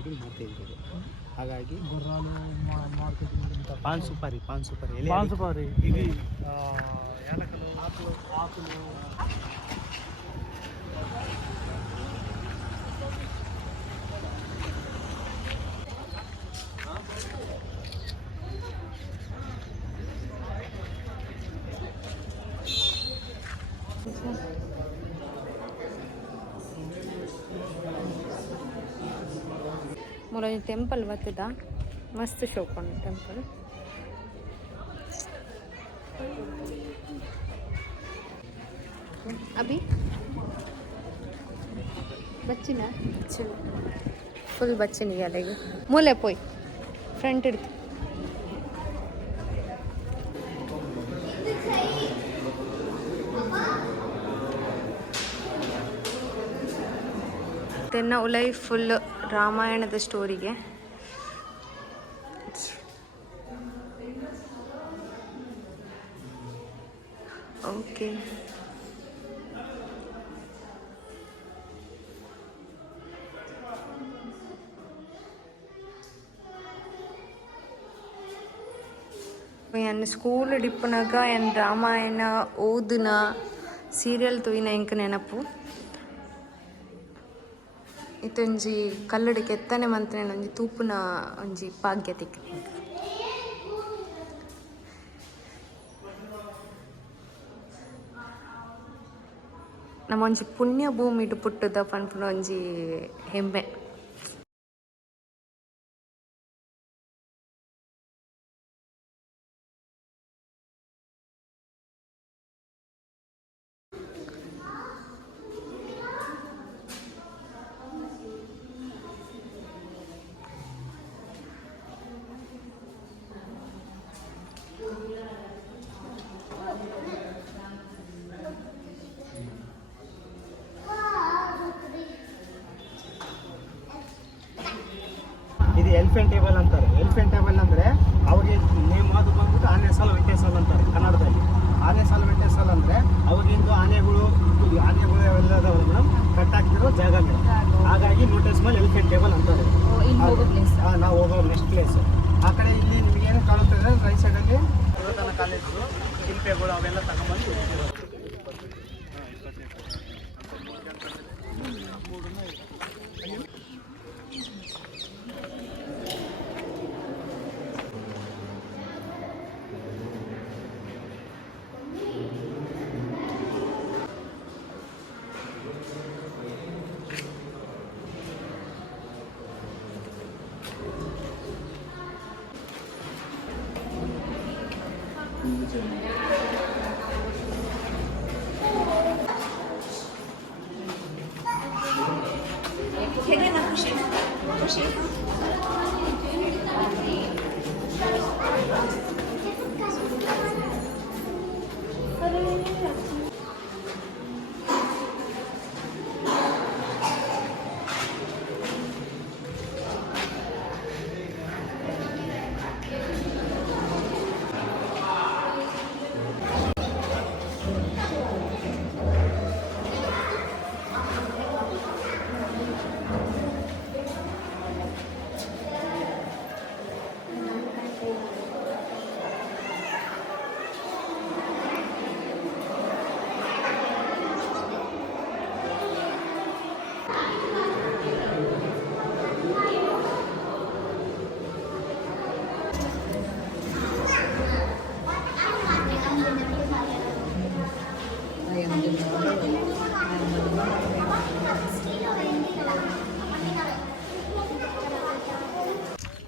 Marketing ಮಾಡ್ತಾ ಇದ್ದೀವಿ. ಹಾಗಾಗಿ ಗುರ್ರಾಲು ಮಾರ್ಕೆಟಿಂಗ್ ಪಾನ್ ಸುಪಾರಿ ಪಾನ್ ಸುಪಾರಿ ಇದು ಆಕಲು मुझे टेंपल बतदा मस्त शौक टेंपल अभी बच्ची ना फुल बच्चे नहीं आलेगी मूले पोई फ्रंट इड़ती तेना उलई फुल रामायणद स्टोरिगे ओके स्कूल डिप्पनाग रामायण ओदन सीरियल तोयिन इंक नेनपु इतंजी कल्लड केत्तने मंत्रेन ಒಂಜಿ ತೂಪುನ ಒಂಜಿ ಭಾಗ್ಯ ತಿಕ್ಕನೆ ನಮ್ಮ ಒಂಜಿ ಪುಣ್ಯ ಭೂಮಿಡ್ ಪುಟ್ಟುದ ಪನ್ಪುನ ಒಂಜಿ ಹೆಮ್ಮೆ. ಇದು ಎಲಿಫೆಂಟ್ ಟೇಬಲ್ ಅಂತಾರೆ. ಎಲಿಫೆಂಟ್ ಟೇಬಲ್ ಅಂದರೆ ಅವ್ರಿಗೆ ನೇಮ್ ಅದು ಬಂದ್ಬಿಟ್ಟು ಆನೆ ಸಾಲು ವೆಂಟೆ ಸಾಲು ಅಂತಾರೆ ಕನ್ನಡದಲ್ಲಿ. ಆನೆ ಸಾಲು ವೆಂಟೆ ಸಾಲು ಅಂದರೆ ಅವಾಗಿಂದು ಆನೆಗಳು ಅವೆಲ್ಲದವರು ಮೇಡಮ್ ಕಟ್ಟಾಕ್ತಿರೋ ಜಾಗ ಮೇಡಮ್. ಹಾಗಾಗಿ ನೋಟಿಸ್ ಮೇಲೆ ಎಲಿಫೆಂಟ್ ಟೇಬಲ್ ಅಂತಾರೆ. ನಾವು ಹೋಗೋ ನೆಕ್ಸ್ಟ್ ಪ್ಲೇಸ್ ಆ ಕಡೆ. ಇಲ್ಲಿ ನಿಮ್ಗೆ ಏನು ಕಾಣುತ್ತದೆ ರೈಟ್ ಸೈಡಲ್ಲಿ ಪುರಾತನ ಕಾಲೇಜು ಶಿಲ್ಪೆಗಳು ಅವೆಲ್ಲ ತಗೊಂಡ್ಬಂದು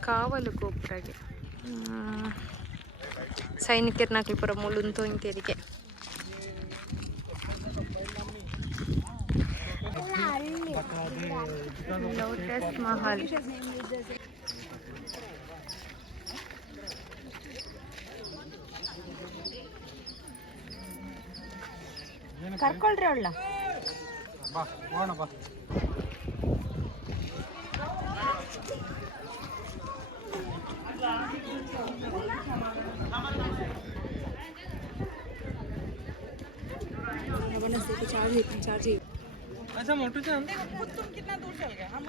ಕಾವಲು ಗೋಪುರಗೆ ಸೈನಿಕರನ್ನ ಪುರ ಮುಳುಂತು ಇಂತೇರಿಗೆ ಲೋಟಸ್ ಮಹಲ್ ಕರ್ಕೊಳ್ರಿ ಅವಳ ಬಾ ಹೋಗೋಣ ಬಾ. चार्ज अच्छा मोटू से हम तुम कितना दूर चल गए हम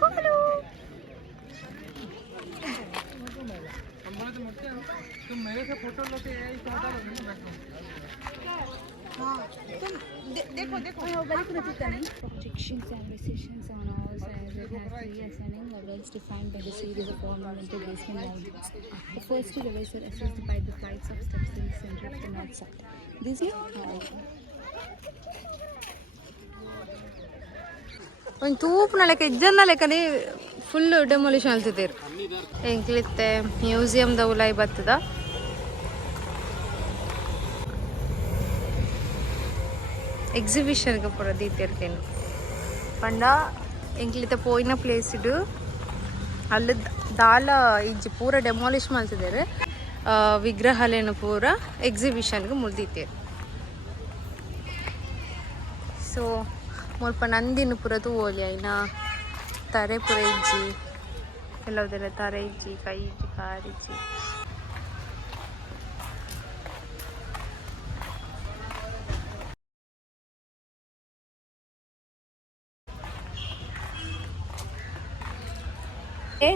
तुम मेरे से फोटो लेते यही चाहता हो ना बैठो देखो projections and recessions on all sides that has three ascending levels defined by the series of ornamental basement mountains. The first two levels are assessed by the flights of steps in the center of the north side. This is ಒಂದು ತೂಪುನ ಲೆಕ್ಕ ಇಜ್ಜನ್ನ ಲೆಕ್ಕನೆ full demolition ಅಲ್ತಿದ್ದೀರು ಎಂಕ್ಲಿತ್ತೆ ಮ್ಯೂಸಿಯಮ್ದ ಉಲಾಯಿ ಬತ್ತದ ಎಕ್ಸಿಬಿಷನ್ಗೆ ಪೂರ ದೀತಿರ್ತೇನೆ ಪಂಡ ಎಂಕ್ಲಿತ್ತೆ ಪೋಯಿನ place ಇಡು ಅಲ್ಲಿ ದಾಲ ಇಜ್ಜಿ ಪೂರ ಡೆಮಾಲಿಷ್ ಮಾಡ್ತಿದ್ದಾರೆ ವಿಗ್ರಹಾಲೇನು ಪೂರ ಎಕ್ಸಿಬಿಷನ್ಗೆ ಮುಳ್ದಿತ್ತೇರು ಸೊ ಮುಲ್ಪ ನಂದಿನ ಪುರ ತೂವೋಲಿ ಆಯ್ನ ತಾರೆ ಪುರ ಇಜ್ಜಿ ಕೆಲವುದೆಲ್ಲ ತಾರೆ ಇಜ್ಜಿ ಕೈ ಇಜ್ಜಿ ಕಾರ್ ಇಜ್ಜಿ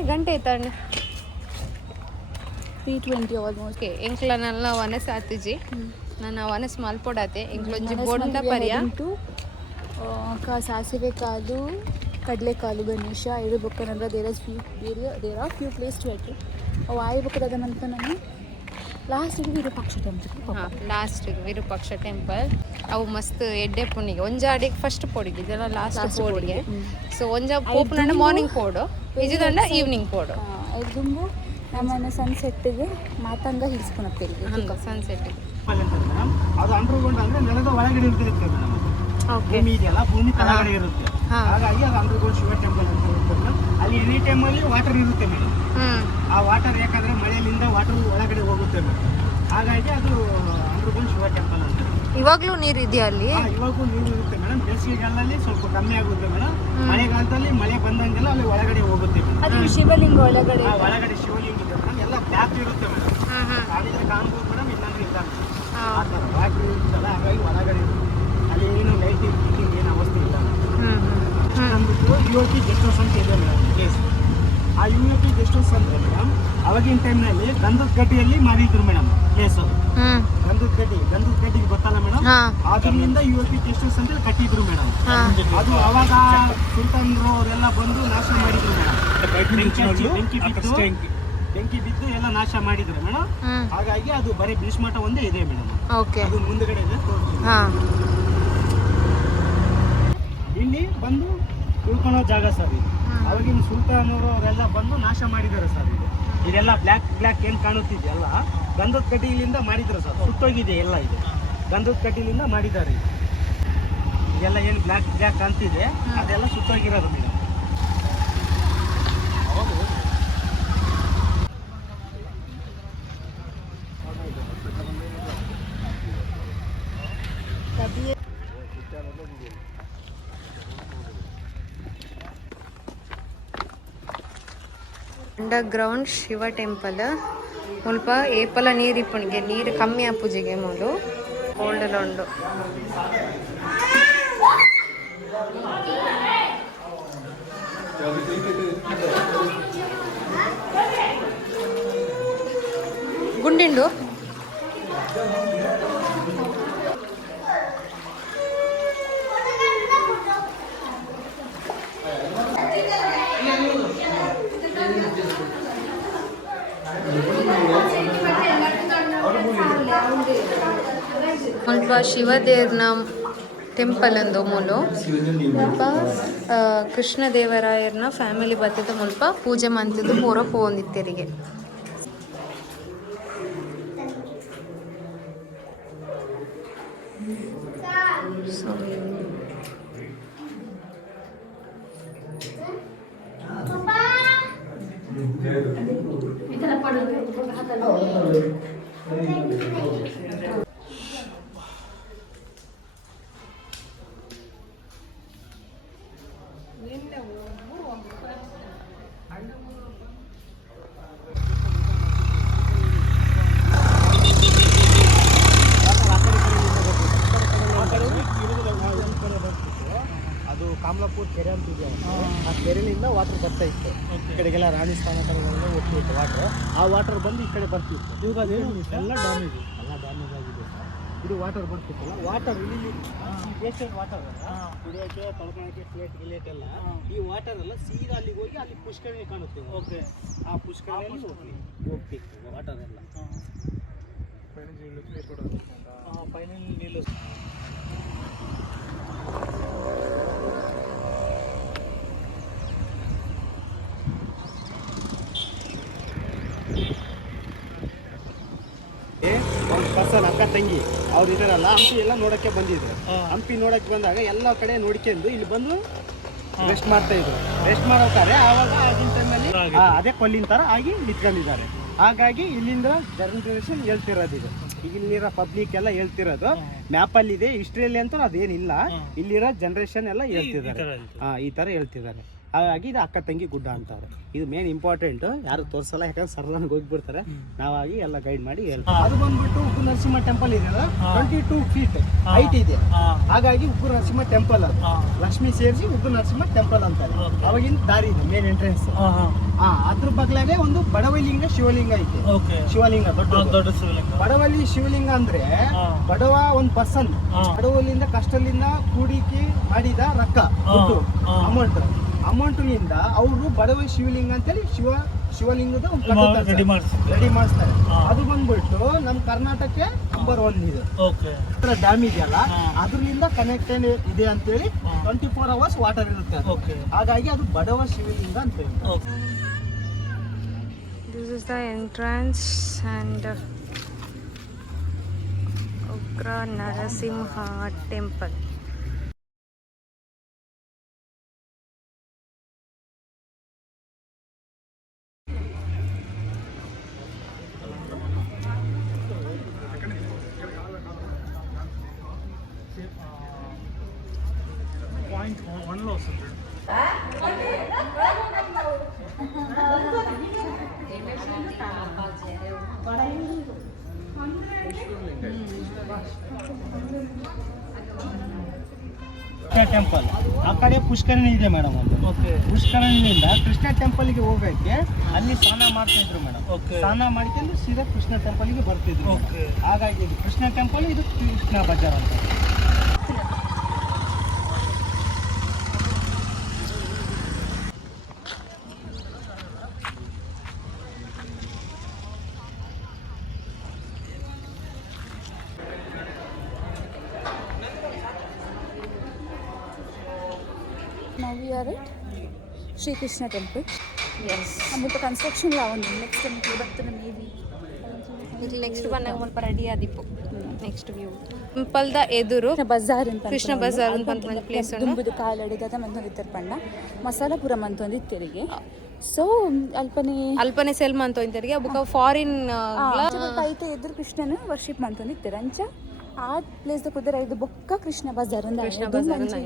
ಗಂಟೆ ಆಯ್ತಾನೆ 3:20 almost. ಓಕೆ ಎಂಕ್ಲ ನನ್ನ ವನಸ್ ಆತಿಜಿ ನನ್ನ ವನಸ್ ಮಲ್ಪೊಡಾತೆ ಎಂಕ್ಲೊಂಜಿ ಬೊಂಡ ಪರ್ಯ ಸಾಸಿವೆ ಕಾಲು ಕಡಲೆಕಾಲು ಗಣೇಶ ಇಡಬೇಕಂದ್ರೆ there are few place to eat ಅವು ಆಯ್ಬೇಕಾದ ನಂತರ ನಾನು ಲಾಸ್ಟಿಗೆ ವಿರೂಪಾಕ್ಷ ಟೆಂಪಲ್ ಹಾಂ ಲಾಸ್ಟಿಗೆ ವಿರೂಪಾಕ್ಷ ಟೆಂಪಲ್ ಅವು ಮಸ್ತ್ ಎಡ್ಡೆ ಪುಣ್ಣಿಗೆ ಒಂಜಾಡಿಗೆ ಫಸ್ಟ್ ಪೋಡಿಗೆ ಇದೆಲ್ಲ ಲಾಸ್ಟ್ ಪೋಡಿಗೆ ಸೊ ಒಂಜ ಪೋಪುನಂಡ ಮಾರ್ನಿಂಗ್ ಪೋಡು ಇಜದಂಡ ಈವ್ನಿಂಗ್ ಪೋಡು ದುಂಬು ನಮ್ಮನ್ನ ಸನ್ಸೆಟ್ಗೆ ಮಾತಂಗ ಹಿಲ್ಸ್ಕೊಳತ್ತೇವೆ ಸನ್ಸೆಟ್ಗೆ ಮೇಡಮ್ ಅದು ಅಂಡರ್ಗ್ರೌಂಡ್ ಅಂದ್ರೆ ನೆಲದ ಒಳಗಡೆ ಇರುತ್ತೆ ಮೇಡಮ್ ಓಕೆ ಭೂಮಿ ಇದೆಯಲ್ಲ ಭೂಮಿ ಕೆಳಗಡೆ ಇರುತ್ತೆ ಹಾ. ಹಾಗಾಗಿ ಅದು ಅಂಡರ್ಗ್ರೌಂಡ್ ಶಿವ ಟೆಂಪಲ್ ಅಂತ ಇರುತ್ತೆ ಮೇಡಮ್ ಅಲ್ಲಿ ಎನಿ ಟೈಮಲ್ಲಿ ವಾಟರ್ ಇರುತ್ತೆ ಮೇಡಮ್ ಆ ವಾಟರ್ ಯಾಕಂದ್ರೆ ಮಳೆಯಿಂದ ವಾಟರ್ ಒಳಗಡೆ ಹೋಗುತ್ತೆ ಮೇಡಮ್ ಹಾಗಾಗಿ ಅದು ಅಂಡರ್ಗ್ರೌಂಡ್ ಶಿವ ಟೆಂಪಲ್ ಅಂತ ಇವಾಗಲೂ ನೀರು ಇದೆಯಾ ಅಲ್ಲಿ ಇವಾಗೂ ನೀರು ಇರುತ್ತೆ ಮೇಡಮ್ ಬೇಸಿಗೆಗಾಲದಲ್ಲಿ ಸ್ವಲ್ಪ ಕಮ್ಮಿ ಆಗುತ್ತೆ ಮೇಡಮ್ ಮಳೆಗಾಲದಲ್ಲಿ ಮಳೆ ಬಂದಂಗೆಲ್ಲ ಅಲ್ಲಿ ಒಳಗಡೆ ಹೋಗುತ್ತೆ ಮೇಡಮ್ ಅದು ಶಿವಲಿಂಗ ಒಳಗಡೆ ಆ ಒಳಗಡೆ ಶಿವಲಿಂಗ ಇದೆ ಮೇಡಮ್ ಎಲ್ಲ ಬ್ಯಾಕ್ ಇರುತ್ತೆ ಮೇಡಮ್ ಕಾಣಿದ್ರೆ ಕಾಣ್ಬೋದು ಮೇಡಮ್ ಇಲ್ಲಾಂದ್ರೆ ಇಲ್ಲ ಆ ಥರ ಬ್ಯಾಕ್ ಇರುತ್ತಲ್ಲ ಹಾಗಾಗಿ ಒಳಗಡೆ ಇರುತ್ತೆ ಅಲ್ಲಿ ಏನು ಲೈಟಿಂಗ್ ಫಿಟ್ಟಿಂಗ್ ಏನು ಅವಸ್ಥೆ ಇಲ್ಲ ನಮ್ದು U A P guest house ಅಂತ ಇದೆ ಮೇಡಮ್ ಪ್ಲೇಸ್ ಆ U A P guest house ಅಂದರೆ ಮೇಡಮ್ ಅವಾಗಿನ ಟೈಮ್ನಲ್ಲಿ ಗಂಧದ ಗಡ್ಡಿಯಲ್ಲಿ ಮಾಡಿದ್ರು ಮೇಡಮ್ ಪ್ಲೇಸ್ ಗಂಧದ ಗಡ್ಡಿಗೆ ಗೊತ್ತಲ್ಲ ಮೇಡಮ್ ಅದರಿಂದ U A P guest house ಅಂತ ಕಟ್ಟಿದ್ರು ಮೇಡಮ್ ಅದು ಅವಾಗ ಸುಲ್ತಾನ್ರು ಅವರೆಲ್ಲ ಬಂದು ನಾಶ ಮಾಡಿದ್ರು ಮೇಡಮ್ ಬೆಂಕಿ ಬಿದ್ದು ಎಲ್ಲ ನಾಶ ಮಾಡಿದ್ರು ಮೇಡಮ್ ಹಾಗಾಗಿ ಅದು ಬರೀ ಭೀಷ್ಮಠ ಒಂದೇ ಇದೆ ಮೇಡಮ್ ಓಕೆ ಅದು ಮುಂದ್ಗಡೆ ಇದೆ ಇಲ್ಲಿ ಬಂದು ಉಳ್ಕೊಳ್ಳೋ ಜಾಗ ಸರ್ ಇದು ಅವಾಗಿನ ಸುಲ್ತಾನವರು ಅವರೆಲ್ಲ ಬಂದು ನಾಶ ಮಾಡಿದ್ದಾರೆ ಸರ್ ಇದು ಇದೆಲ್ಲ ಬ್ಲ್ಯಾಕ್ ಏನು ಕಾಣುತ್ತಿದೆಯಲ್ಲ ಗಂಧದ ಕಡ್ಡಿಲಿಂದ ಮಾಡಿದ್ರು ಸರ್ ಸುಟ್ಟೋಗಿದೆ ಎಲ್ಲ ಇದು ಗಂಧದ ಕಡ್ಡಿಲಿಂದ ಮಾಡಿದ್ದಾರೆ ಇದೆಲ್ಲ ಏನು ಬ್ಲ್ಯಾಕ್ ಕಾಣ್ತಿದೆ ಅದೆಲ್ಲ ಸುಟ್ಟೋಗಿರೋದು ಮೇಡಮ್ ಅಂಡರ್ಗ್ರೌಂಡ್ ಶಿವ ಟೆಂಪಲ್ ಮುಲ್ಪ ಏಪಲ ನೀರು ಇಪ್ಪಣಿಗೆ ನೀರು ಕಮ್ಮಿ ಆಪುಜಿಗೆ ಮೂಲು ಓಲ್ಡ್ ಉಂಡು ಗುಂಡಿಂಡು ಮುಲ್ಪ ಶಿವದೇವ್ರನ ಟೆಂಪಲ್ ಅಂದು ಮೂಲು ಮುಲ್ಪ ಕೃಷ್ಣದೇವರಾಯರ್ನ ಫ್ಯಾಮಿಲಿ ಬತ್ತಿದ್ದು ಮುಲ್ಪ ಪೂಜೆ ಮಂತಿದ್ದು ಪೂರ ಪೋಂದಿತ್ತೆರಿಗೆ ಸೊ ಅದು ಕಾಮಲಾಪುರ್ ಕೆರೆ ಅಂತ ಇದೆ, ಆ ಕೆರೆಯಿಂದ ವಾಟರ್ ಬರ್ತಾ ಇತ್ತು. ಈ ಕಡೆಗೆಲ್ಲ ರಾಣಿ ಸ್ಥಾನ ಕಡೆಗೆಲ್ಲ ಹೋಗ್ತಿತ್ತು ವಾಟರ್. ಆ ವಾಟರ್ ಬಂದು ಈ ಕಡೆ ಬರ್ತಿತ್ತು. ಇವಾಗ ಎಲ್ಲ ಡ್ಯಾಮೇಜ್ ಆಗಿದೆ. ಇದು ವಾಟರ್ ಬರ್ತಿತ್ತಲ್ಲ, ವಾಟರ್ ಇಲ್ಲಿ ವೇಸ್ಟೇಜ್ ವಾಟರ್ ಕುಡಿಯೋಕ್ಕೆ, ತೊಳ್ಕೊಳಕ್ಕೆ, ಗಿಲೇಟ್ ಎಲ್ಲ, ಈ ವಾಟರ್ ಎಲ್ಲ ಸೀದಾ ಅಲ್ಲಿಗೆ ಹೋಗಿ ಅಲ್ಲಿ ಪುಷ್ಕರಣಿ ಕಾಣುತ್ತೆ. ಓಕೆ, ಆ ಪುಷ್ಕರಣಿಯಲ್ಲಿ ಹೋಗ್ತಿತ್ತು ವಾಟರ್ ಎಲ್ಲ. ಫೈನಲ್ ನೀರು ಒಂದು ಪರ್ಸನ್ ಅಕ್ಕ ತಂಗಿ ಅವ್ರು ಇದಾರಲ್ಲ, ಹಂಪಿ ಎಲ್ಲ ನೋಡಕ್ಕೆ ಬಂದಿದ್ರು. ಹಂಪಿ ನೋಡಕ್ಕೆ ಬಂದಾಗ ಎಲ್ಲ ಕಡೆ ನೋಡ್ಕೊಂಡು ಇಲ್ಲಿ ಬಂದು ರೆಸ್ಟ್ ಮಾಡ್ತಾ ಇದ್ರು. ರೆಸ್ಟ್ ಮಾಡೋತಾರೆ ಆವಾಗ ಆಗಿನ ಟೈಮಲ್ಲಿ ಅದೇ ಕೊಲ್ಲಿನ ಥರ ಆಗಿ ನಿಂತ್ಕೊಂಡಿದ್ದಾರೆ. ಹಾಗಾಗಿ ಇಲ್ಲಿಂದ ಜನರೇಷನ್ ಹೇಳ್ತಿರೋದು ಇದು. ಈಗ ಇಲ್ಲಿರೋ ಪಬ್ಲಿಕ್ ಎಲ್ಲ ಹೇಳ್ತಿರೋದು ಮ್ಯಾಪಲ್ಲಿದೆ, ಹಿಸ್ಟ್ರಿಯಲ್ಲಿ ಅಂತೂ ಅದೇನಿಲ್ಲ, ಇಲ್ಲಿರೋ ಜನರೇಷನ್ ಎಲ್ಲ ಹೇಳ್ತಿದ್ದಾರೆ. ಈ ಥರ ಹೇಳ್ತಿದ್ದಾರೆ. ಹಾಗಾಗಿ ಇದು ಅಕ್ಕ ತಂಗಿ ಗುಡ್ಡ ಅಂತಾರೆ. ಇದು ಮೇನ್ ಇಂಪಾರ್ಟೆಂಟ್, ಯಾರು ತೋರಿಸಲ್ಲ, ಯಾಕಂದ್ರೆ ಸರ್ವನ್ಗೆ ಹೋಗಿಬಿಡ್ತಾರೆ. ನಾವಾಗಿ ಎಲ್ಲ ಗೈಡ್ ಮಾಡಿ ಹೇಳ್ತೀವಿ. ಅದು ಬಂದ್ಬಿಟ್ಟು ಉಗ್ರ ನರಸಿಂಹ ಟೆಂಪಲ್ ಇದೆಯಲ್ಲ, 22 ಫೀಟ್ ಹೈಟ್ ಇದೆ. ಹಾಗಾಗಿ ಉಗ್ರ ನರಸಿಂಹ ಟೆಂಪಲ್ ಅದು ಲಕ್ಷ್ಮಿ ಸೇರಿಸಿ ಉಗ್ರ ನರಸಿಂಹ ಟೆಂಪಲ್ ಅಂತಾರೆ. ಅವಾಗಿನ ದಾರಿ ಇದೆ, ಮೇನ್ ಎಂಟ್ರೆನ್ಸ್. ಅದ್ರ ಬಗ್ಲಾಗೆ ಒಂದು ಬಡವಲಿಂಗ ಶಿವಲಿಂಗ ಐತೆ. ಶಿವಲಿಂಗ ದೊಡ್ಡ ಶಿವಲಿಂಗ. ಬಡವಲಿ ಶಿವಲಿಂಗ ಅಂದ್ರೆ ಬಡವ ಒಂದು ಪರ್ಸನ್ ಬಡವಲಿಂದ ಕಷ್ಟಲಿಂದ ಕೂಡಿಕೆ ಮಾಡಿದ ರೊಕ್ಕ, ಅಮೌಂಟ್ನಿಂದ ಅವರು ಬಡವ ಶಿವಲಿಂಗ ಅಂತೇಳಿ ಶಿವಲಿಂಗದ ಒಂದು ರೆಡಿ ಮಾಡಿಸ್ತಾರೆ. ಅದು ಬಂದ್ಬಿಟ್ಟು ನಮ್ಮ ಕರ್ನಾಟಕಕ್ಕೆ ನಂಬರ್ 1 ಇದೆ. ಡ್ಯಾಮ್ ಇದೆಯಲ್ಲ, ಅದರಿಂದ ಕನೆಕ್ಟೆಡ್ ಇದೆ ಅಂತೇಳಿ 24 hours ವಾಟರ್ ಇರುತ್ತೆ. ಹಾಗಾಗಿ ಅದು ಬಡವ ಶಿವಲಿಂಗ ಅಂತ ಹೇಳಿ. This is the entrance and Ugra Narasimha temple. Temple ಆ ಕಡೆ ಪುಷ್ಕರಣಿ ಇದೆ ಮೇಡಮ್. ಒಂದು ಪುಷ್ಕರಣಿಯಿಂದ ಕೃಷ್ಣ ಟೆಂಪಲ್ಗೆ ಹೋಗಕ್ಕೆ ಅಲ್ಲಿ ಸ್ನಾನ ಮಾಡ್ತಾ ಇದ್ರು ಮೇಡಮ್. ಸ್ನಾನ ಮಾಡ್ಕೊಂಡು ಸೀದಾ ಕೃಷ್ಣ ಟೆಂಪಲ್ಗೆ ಬರ್ತಿದ್ರು. ಹಾಗಾಗಿ ಇದು ಕೃಷ್ಣ ಟೆಂಪಲ್, ಇದು ಕೃಷ್ಣ ಬಜಾರ್ ಅಂತ. Now we are at Sri Krishna temple. Yes. Amita construction la undi. Next time bರ್ತನ maybe. ಇದು ನೆಕ್ಸ್ಟ್ ಬಂದಾಗ ಸ್ವಲ್ಪ ರೆಡಿ ಆದಿಪ್ಪು. ನೆಕ್ಸ್ಟ್ ವ್ಯೂ ಟೆಂಪಲ್ದ ಎದುರು ಬಜಾರ್ ಅಂತ ಕೃಷ್ಣ ಬಜಾರ್ ಅಂತ ಒಂದು ಪ್ಲೇಸ್ ಉಂಟು. ದುಂಬುದು ಕಾಲಡಿಗದ ಮಂತೊಂದಿತ್ತರ ಪಂಡ ಮಸಾಲಾಪುರಂ ಅಂತೊಂದಿತ್ತರಿಗೆ. ಸೊ ಅಲ್ಪನೆ ಸೆಲ್ ಮಂತೊಂದಿತ್ತರಿಗೆ ಬುಕ ಫಾರಿನ್ ಐತೆ ಎದುರು ಕೃಷ್ಣನ ವರ್ಷಿಪ್ ಮಂತೊಂದಿತ್ತರ ಅಂಚ ಆ ಪ್ಲೇಸ್ ದ ಕುದರ ಇದು ಬೊಕ್ಕ ಕೃಷ್ಣ ಬಜಾರ್ ಅಂತ ಕೃಷ್ಣ ಬಜಾರ್ ಅಂತ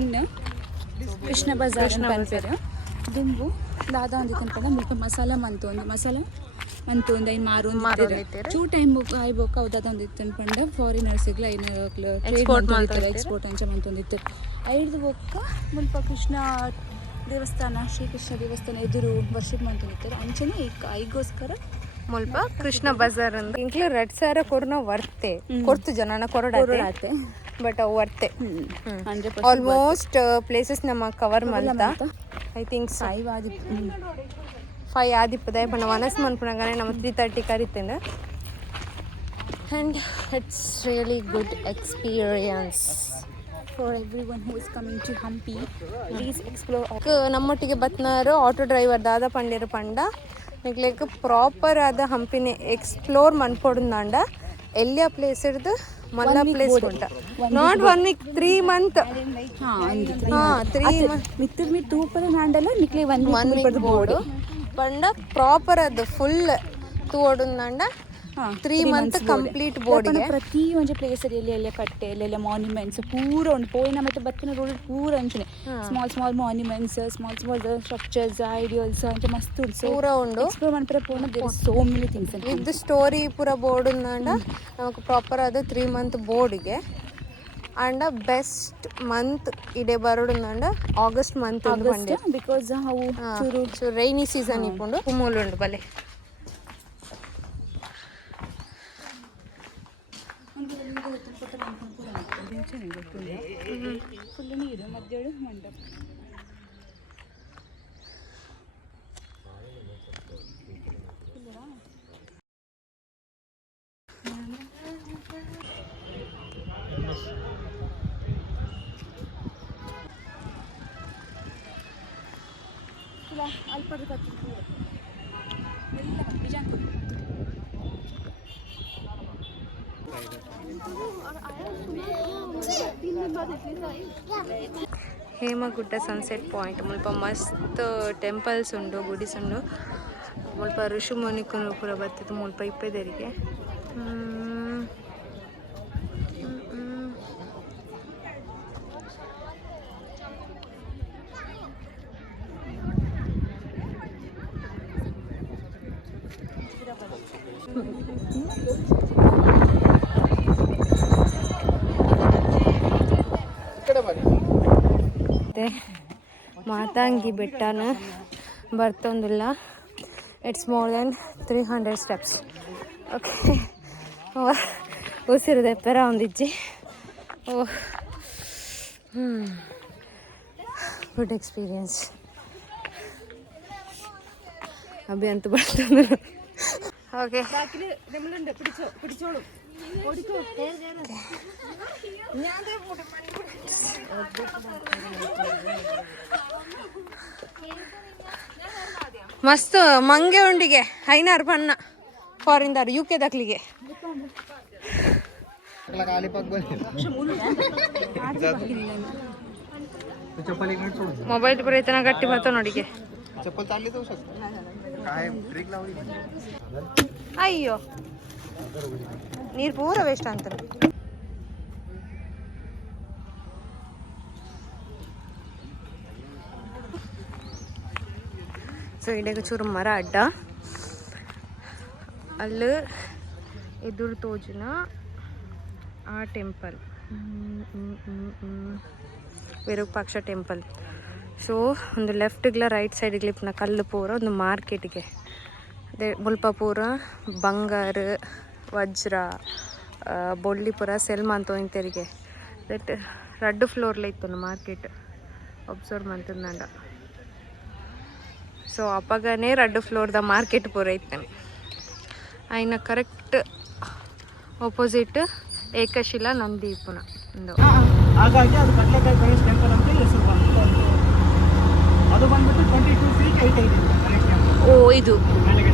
ಇನ್ನು ಕೃಷ್ಣ ಬಜಾರ್ ಅಂತ ದುಂಬು ದಾದ ಒಂದಿತ್ತಂಪಂಡ ಮುಲ್ಪ ಮಸಾಲ ಮಂತೊಂದು ಐ ಮಾರು ಚೂ ಟೈಮ್ ಆಯ್ ಬೊಕ್ಕ ಅವದಾದ ಒಂದಿತ್ತಂಪಂಡ ಫಾರಿನರ್ಸ್ಗಳ ಎಕ್ಸ್ಪೋರ್ಟ್ ಅಂಚ ಮಂತೊಂದಿತ್ತು. ಐದು ಬೊಕ್ಕ ಮುಲ್ಪ ಕೃಷ್ಣ ದೇವಸ್ಥಾನ ಶ್ರೀಕೃಷ್ಣ ದೇವಸ್ಥಾನ ಎದುರು ವರ್ಷಿಪ್ ಮಂತೊಂದಿತ್ತಾರೆ. ಅಂಚನೆ ಐಗೋಸ್ಕರ ಮುಲ್ಪ ಕೃಷ್ಣ ಬಜಾರ್ ಅಂತ ಇಂಕ್ಲು 2,000 ಕೊಡ್ನ ವರ್ತೆ ಕೊಡ್ತು ಜನನ ಕೊರಡಾತೆ ಬಟ್ ಅವು ವರ್ತೆ ಆಲ್ಮೋಸ್ಟ್ ಪ್ಲೇಸಸ್ ನಮ್ಮ ಕವರ್ ಮಲ್ತ ಐ ಥಿಂಕ್ 5 ಆದಿಪ್ಪದ ಪಣ ವನಸ್ ಮನ್ಪುಣಗಾನೆ ನಮ್ಮ 3:30 ಕರಿತೇನೆ. And it's really good experience for everyone who is coming to Hampi. Please explore. ನಮ್ಮೊಟ್ಟಿಗೆ ಬತ್ನಾರು ಆಟೋ ಡ್ರೈವರ್ ದಾದ ಪಂಡೇರು ಪಂಡ ನಿಕ್ಲೆಕ್ ಪ್ರಾಪರ್ ಆದ ಹಂಪಿನ ಎಕ್ಸ್ಪ್ಲೋರ್ ಮನ್ಪೊಡುಂದಾಂಡ ಎಲ್ಲಿಯ ಪ್ಲೇಸ್ ಹಿಡ್ದು ಮಲ್ಲ ಪ್ಲೇಸ್ ಉಂಟ. Not 1 week 3 month. ಮಿತ್ತರ್ ಮಿ ತೂಪದ ನಾಂಡಲ್ಲ ನಿಕ್ಲೆ 1 week ಬೋರ್ಡು ಪಂಡ ಪ್ರಾಪರ್ ಅದು ಫುಲ್ ತೂವಡುಂದಾಂಡ 3 months ಕಂಪ್ಲೀಟ್ ಬೋರ್ಡ್ಗೆ ಪ್ರತಿ ಒಂಜಿ ಪ್ಲೇಸ್ ಎಲ್ಲೆಲ್ಲ ಕಟ್ಟೆ ಎಲ್ಲೆಲ್ಲ ಮಾನ್ಯುಮೆಂಟ್ಸ್ ಪೂರ ಉಂಟು ಪೋಯಿನ ಮತ್ತೆ ಬತ್ತಿನ ರೋಡ್ ಪೂರ ಅಂಚನೆ small monuments small structures idols ಅಂತ ಮಸ್ತ್ ಉಂಟು ಪೂರ ಉಂಡು ಎಕ್ಸ್ಪ್ಲೋರ್ ಮಾಡ್ರೆ ಪೋನ ದೇರ್ ಸೋ ಮೆನಿ ಥಿಂಗ್ಸ್ ಇದು ಸ್ಟೋರಿ ಪೂರ ಬೋರ್ಡ್ ಉಂಡ ನಮಕ್ ಪ್ರಾಪರ್ ಅದು 3 month ಬೋರ್ಡ್ಗೆ ಅಂಡ ಬೆಸ್ಟ್ ಮಂತ್ ಇಡೆ ಬರೋಡುಂದಂಡ ಆಗಸ್ಟ್ ಮಂತ್ ಬಿಕಾಸ್ ಅವು ಚೂರು ರೈನಿ ಸೀಸನ್ ಇಪ್ಪುಂಡು ಕುಮ್ಮೂಲು ಉಂಡು ಬಲೆ ಫುಲ್ ನೀರು ಮಧ್ಯಾಹ್ನ ಮಂಡಪ ಅಲ್ಪದ ಕತ್ತಿ ಹೇಮಗುಡ್ಡ ಸನ್ಸೆಟ್ ಪಾಯಿಂಟ್ ಮುಲ್ಪ ಮಸ್ತ್ ಟೆಂಪಲ್ಸ್ ಉಂಡು ಗುಡಿಸ್ ಉಂಡು ಮುಲ್ಪ ಋಷಿ ಮುನಿಕುಲು ಪೂರ ಬತ್ತಿದ್ದು ಮುಲ್ಪ ಇಪ್ಪೆದರಿಗೆ ಮಾತಾಂಗಿ ಬೆಟ್ಟನ ಬರ್ತೊಂದಿಲ್ಲ it's more then 300 steps okay ಉಸಿರು ದೆಪ್ಪರ ಒಂದಿಜ್ಜಿ ಓಹ್ ಗುಡ್ ಎಕ್ಸ್ಪೀರಿಯನ್ಸ್ ಅಭಿ ಅಂತೂ ಬರ್ತಂದಿಲ್ಲ ಓಕೆ ಮಸ್ತ್ ಮಂಗೆ ಉಂಡಿಗೆ ಐನಾರು ಬಣ್ಣ ಫಾರಿನ್ದಾರು UK ದಕ್ಲಿಗೆ ಮೊಬೈಲ್ ಪುರ ಇತನ ಗಟ್ಟಿ ಬರ್ತಾವ ನೋಡಿಗೆ ಅಯ್ಯೋ ನೀರು ಪೂರ ವೇಸ್ಟ್ ಅಂತಾರೆ ಸೊ ಇಡೆಗೆ ಚೂರು ಮರ ಅಡ್ಡ ಅಲ್ಲಿ ಎದುರು ತೋಜಿನ ಆ ಟೆಂಪಲ್ ವಿರೂಪಾಕ್ಷ ಟೆಂಪಲ್ ಸೊ ಒಂದು ಲೆಫ್ಟಿಗ್ಲ ರೈಟ್ ಸೈಡಿಗೆ ಲಿಪ್ನ ಕಲ್ಲು ಪೂರ ಒಂದು ಮಾರ್ಕೆಟಿಗೆ ಮುಲ್ಪ ಪೂರ ಬಂಗಾರ ವಜ್ರ ಬೊಳ್ಳಿ ಪೂರ ಸೆಲ್ ಮಂತೋಂತೆರಿಗೆ ದಟ್ 2 ಫ್ಲೋರ್ಲ ಇತ್ತು ಮಾರ್ಕೆಟ್ ಒಬ್ಸರ್ವ್ ಮಂತಂದಂಡ ಸೊ ಅಪ್ಪಗನೇ 2 ಫ್ಲೋರ್ದ ಮಾರ್ಕೆಟ್ ಪೂರ ಇತ್ತೇನೆ ಆಯ್ನ ಕರೆಕ್ಟ್ ಆಪೋಸಿಟ್ ಏಕಶಿಲಾ ನಂದಿ ಪುನ ಒಂದು ಹಾಗಾಗಿ ಅದು ಕಡಲೆಕಾಯಿ ಗಣೇಶ್ ಟೆಂಪಲ್ ಅಂತ ಹೆಸರು ಬಂತು ಅದು ಬಂದ್ಬಿಟ್ಟು 22 feet ಹೈಟ್ ಇದೆ ಗಣೇಶ್ ಟೆಂಪಲ್ ಓ ಇದು ಮೇಲ್ಗಡೆ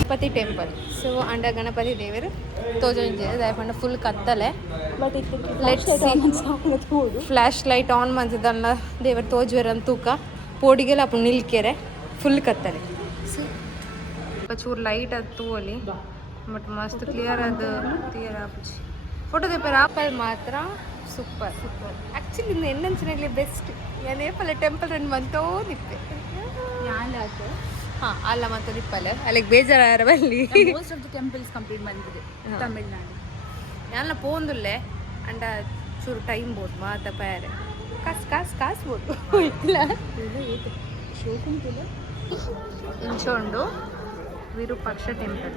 ಗಣಪತಿ ಟೆಂಪಲ್ ಸೊ ಅಂಡ ಗಣಪತಿ ದೇವರು ತೋಜೊಂಜೆ ದಯಪಂಡ ಫುಲ್ ಕತ್ತಲೆ ಬಟ್ ಫ್ಲಾಶ್ ಲೈಟ್ ಆನ್ ಮಂತದಲ್ಲ ದೇವರು ತೋಜುವೆರನ್ ತೂಕ ಪೋಡಿಗೆಲ್ಲ ಅಪ್ಪ ನಿಲ್ಕೆರೆ ಫುಲ್ ಕತ್ತಲೆ ಚೂರು ಲೈಟ್ ಅದು ತೂವಲಿ ಬಟ್ ಮಸ್ತ್ ಕ್ಲಿಯರ್ ಅದು ಕ್ಲಿಯರ್ ಆಪುಜಿ ಫೋಟೋ ದೇಪರ್ ಆಪಲ್ ಮಾತ್ರ ಸೂಪರ್ ಆ್ಯಕ್ಚುಲಿ ಇನ್ನು ಎನ್ನಂಚಿನಲ್ಲಿ ಬೆಸ್ಟ್ ಏನೇಪಲ್ಲ ಟೆಂಪಲ್ ರನ್ ಬಂತೋ ನಿಪ್ಪೆ ಹಾಂ ಅಲ್ಲ ಮತ್ತು ನಿಪ್ಪಲ್ಲ ಅಲ್ಲಿಗೆ ಬೇಜಾರ ಬಲ್ಲಿ most of the temples complete ಬಂದಿದೆ ತಮಿಳ್ನಾಡು ಯಾನ ಪೋಂದುಲ್ಲೆ ಅಂಡ ಚೂರು ಟೈಮ್ ಬೋದು ಮಾತ ಪ್ಯಾರೆ ಕಾಸು ಬೋದು ಇಲ್ಲ ಇಂಚೋಂಡು ವಿರೂಪಾಕ್ಷ ಟೆಂಪಲ್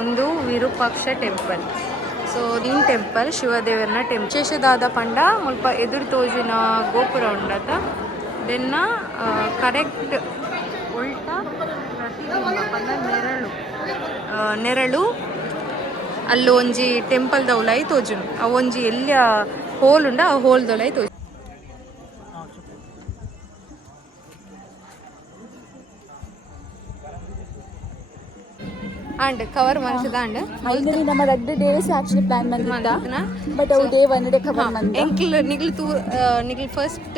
ಒಂದು Virupaksha temple so then temple ಶಿವದೇವರನ ಟೆಂಪಲ್ ವಿಶೇಷದಾದ ಪಂಡ ಮುಲ್ಪ ಎದುರು ತೋಜಿನ ಗೋಪುರ ಉಂಡತ ದೆನ್ನ ಕರೆಕ್ಟ್ ಉಲ್ಟಾ ಪ್ರತಿಬಿಂಬ ಪಂಡ ನೆರಳು ಅಲ್ಲಿ ಒಂಜಿ ಟೆಂಪಲ್ ದೌಲೈ ತೋಜುನು ಅವು ಒಂಜಿ ಎಲ್ಲಿ ಹೋಲ್ ಉಂಡ ಆ ಹೋಲ್ ದೌಲೈ ತೋಜು ಅಂಡ್ ಕವರ್ ಮನ್ಸದ ಅಂಡ್ ಫೈನಲಿ ನಮ್ಮ ರಗ್ಡೆ ಡೇಸ್ ಆಕ್ಚುಲಿ ಪ್ಲಾನ್ ಬಂದಿದ್ದ ಬಟ್ ಅವು ಡೇ 1 ಡೇ ಕವರ್ ಬಂದ ಎಂಕ್ಲ್ ನಿಗ್ಲು ಫಸ್ಟ್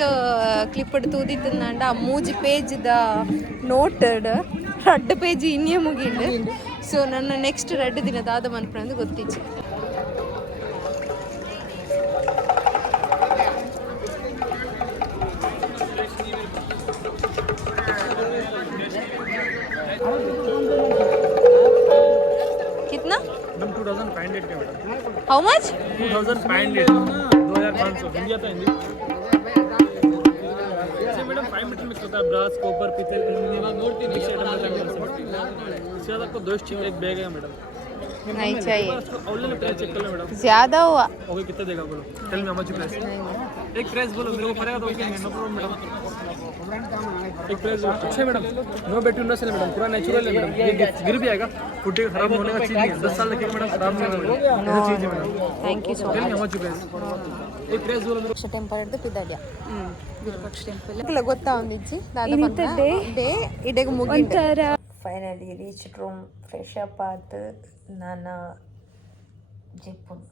ಕ್ಲಿಪ್ ತೂದಿತ್ತಂಡ ಆ ಮೂಜಿ ಪೇಜ್ ದ ನೋಟೆಡ್ 2 ಪೇಜ್ ಇನ್ನೇ ಮುಗಿಂಡು ಸೊ ನನ್ನ ನೆಕ್ಸ್ಟ್ 2 ದಿನ ದಾದ ಮನ್ಪುಂಡು ಗೊತ್ತಿಚ್ಚು कितना 2500 के मैडम हाउ मच 2500 2500 हिंदी आता है हिंदी से मैडम 5 मीटर मिक्स होता है ब्रास कॉपर पीतल एल्युमिनियम नोट इससे आपको 2 स्टिक एक बैग है मैडम नहीं चाहिए ऑनलाइन प्राइस चेक कर लो मैडम ज्यादा हुआ ओके कितना देगा बोलो tell me how much price एक प्राइस बोलो मेरे को पड़ेगा तो ओके नो प्रॉब्लम मैडम एक प्राइस अच्छा मैडम नो बेटू नो सेल मैडम पूरा नेचुरल है मैडम ये गिर भी आएगा फुटे खराब होने का चीज नहीं है 10 साल लगेगा मैडम खराब नहीं होगा ये चीज है madam thank you so tell me how much price एक प्राइस बोलो मेरे ಮಚ್ ಟೆಂಪಲ್ ಹಿಡ್ದು ಪಿದಾಡ್ಯ ವಿರೂಪಾಕ್ಷ ಟೆಂಪಲ್ ಇಲ್ಲ ಗೊತ್ತಾ ಒಂದಿಜ್ಜಿ ದಾದ ಡೇ ಇಡೆಗೆ ಮುಗಿಂಡು finally reach room fresh up ಆತು ನಾನು ಜಿಪ್ಪುನ್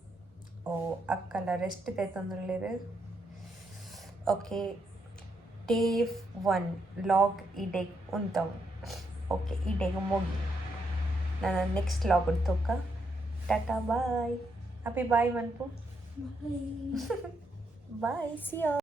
ಓ ಅಕ್ಕಲ ರೆಸ್ಟ್ ಕೈತಂದುಳ್ಳೇರು ಓಕೆ ಡೇ 1 ಲಾಗ್ ಇಡೆಗೆ ಉಂತವು ಓಕೆ ಇಡೆಗೆ ಮುಗಿ ನಾನು ನೆಕ್ಸ್ಟ್ ಲಾಗ್ ಉಂತೋಕ ಟಾಟಾ ಬಾಯ್ ಅಪ್ಪಿ ಬಾಯ್ ಮನ್ಪು ಬಾಯ್ ಸಿಯಾ